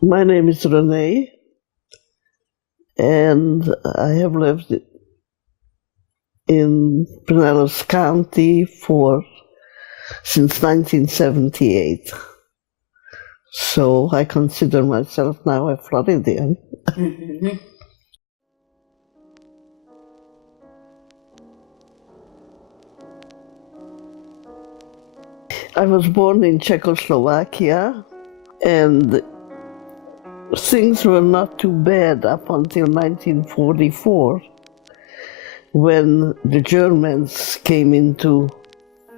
My name is Renee, and I have lived in Pinellas County since 1978. So I consider myself now a Floridian. I was born in Czechoslovakia, and things were not too bad up until 1944, when the Germans came into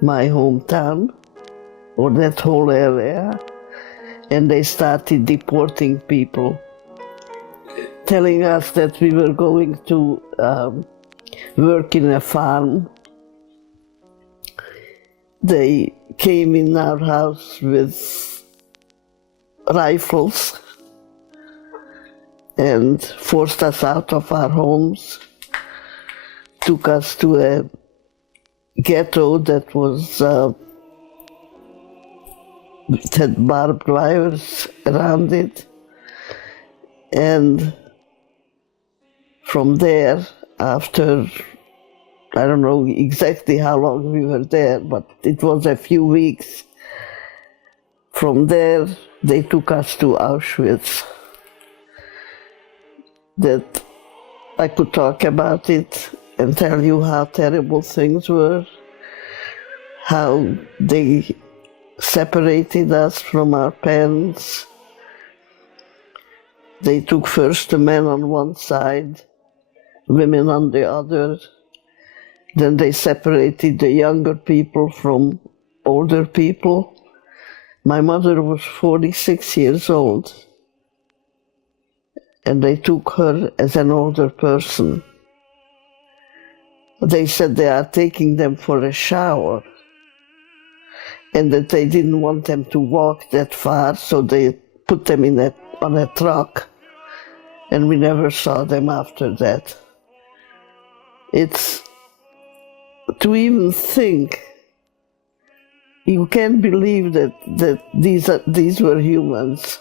my hometown, or that whole area, and they started deporting people, telling us that we were going to work in a farm. They came in our house with rifles and forced us out of our homes, took us to a ghetto that had barbed wires around it. And from there, after, I don't know exactly how long we were there, but it was a few weeks. From there, they took us to Auschwitz. That I could talk about it and tell you how terrible things were, how they separated us from our parents. They took first the men on one side, women on the other. Then they separated the younger people from older people. My mother was 46 years old, and they took her as an older person. They said they are taking them for a shower, and that they didn't want them to walk that far, so they put them on a truck, and we never saw them after that. It's to even think, you can't believe that these were humans,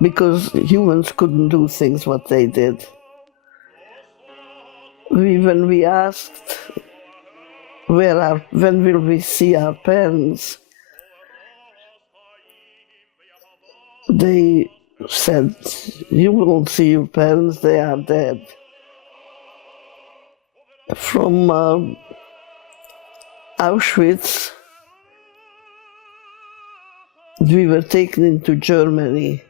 because humans couldn't do things what they did. When we asked when will we see our parents, they said, you won't see your parents, they are dead. From Auschwitz, we were taken into Germany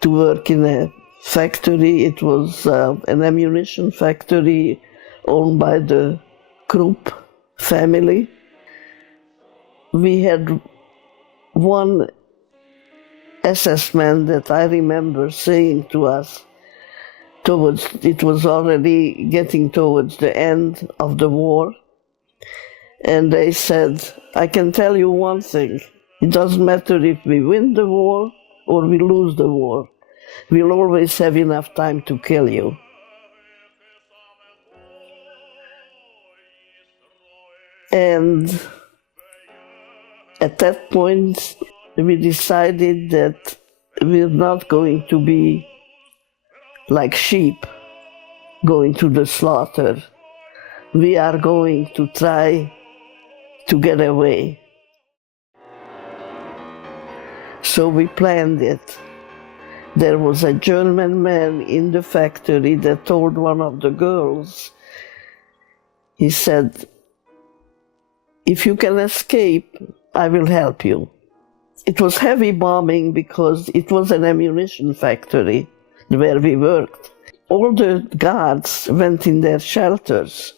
to work in a factory. It was an ammunition factory owned by the Krupp family. We had one SS man that I remember saying to us, it was already getting towards the end of the war, and they said, I can tell you one thing, it doesn't matter if we win the war or we lose the war, we'll always have enough time to kill you. And at that point, we decided that we're not going to be like sheep going to the slaughter. We are going to try to get away. So we planned it. There was a German man in the factory that told one of the girls, he said, if you can escape, I will help you. It was heavy bombing because it was an ammunition factory where we worked. All the guards went in their shelters.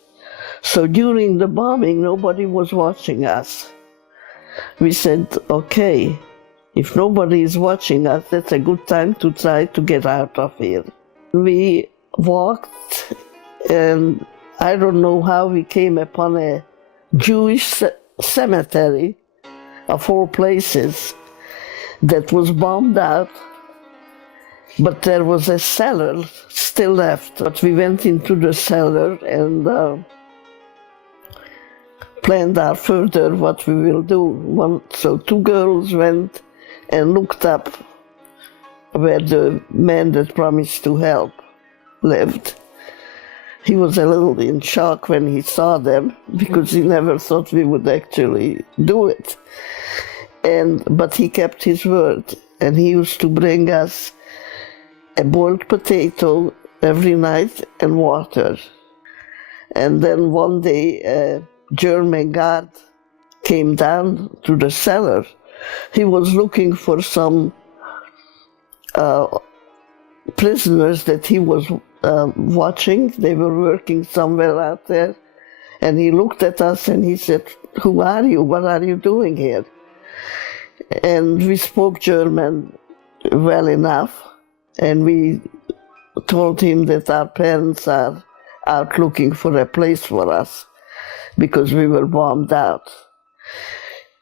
So during the bombing, nobody was watching us. We said, okay, if nobody is watching us, that's a good time to try to get out of here. We walked, and I don't know how we came upon a Jewish cemetery of all places that was bombed out, but there was a cellar still left. But we went into the cellar and planned out further what we will do. So two girls went and looked up where the man that promised to help lived. He was a little in shock when he saw them because he never thought we would actually do it. But he kept his word, and he used to bring us a boiled potato every night and water. And then one day a German guard came down to the cellar. He was looking for some prisoners that he was watching. They were working somewhere out there. And he looked at us and he said, "Who are you? What are you doing here?" And we spoke German well enough. And we told him that our parents are out looking for a place for us because we were bombed out.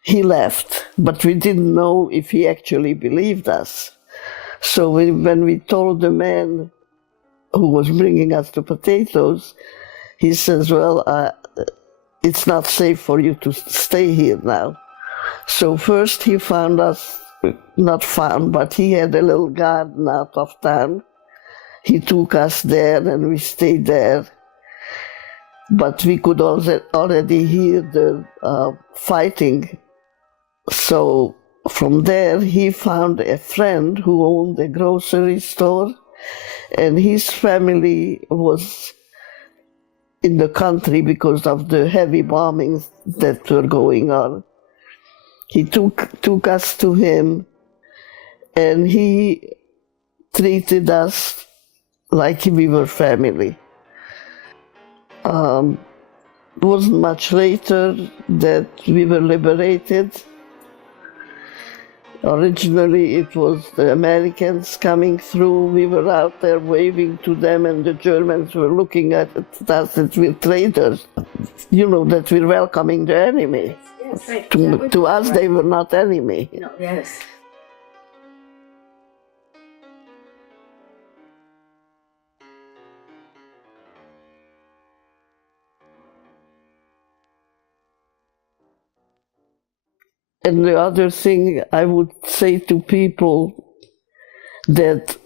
He left, but we didn't know if he actually believed us. So when we told the man who was bringing us the potatoes, he says, "Well, it's not safe for you to stay here now." So first he found us, not found, but he had a little garden out of town. He took us there and we stayed there. But we could already hear the fighting. So from there he found a friend who owned a grocery store, and his family was in the country because of the heavy bombings that were going on. He took us to him, and he treated us like we were family. It wasn't much later that we were liberated. Originally it was the Americans coming through. We were out there waving to them, and the Germans were looking at us that we're traitors, that we're welcoming the enemy. Yes, right. To us, they were not enemy. No, yes. And the other thing I would say to people, that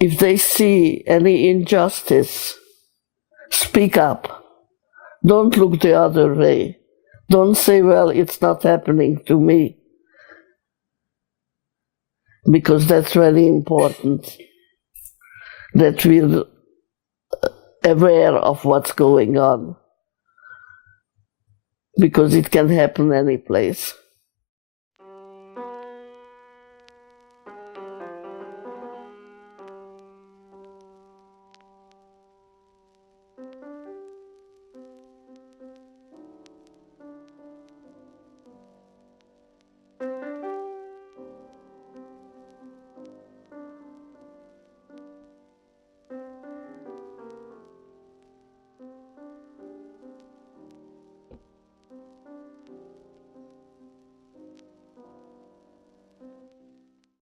if they see any injustice, speak up. Don't look the other way. Don't say, "Well, it's not happening to me." Because that's very important, that we're aware of what's going on. Because it can happen any place.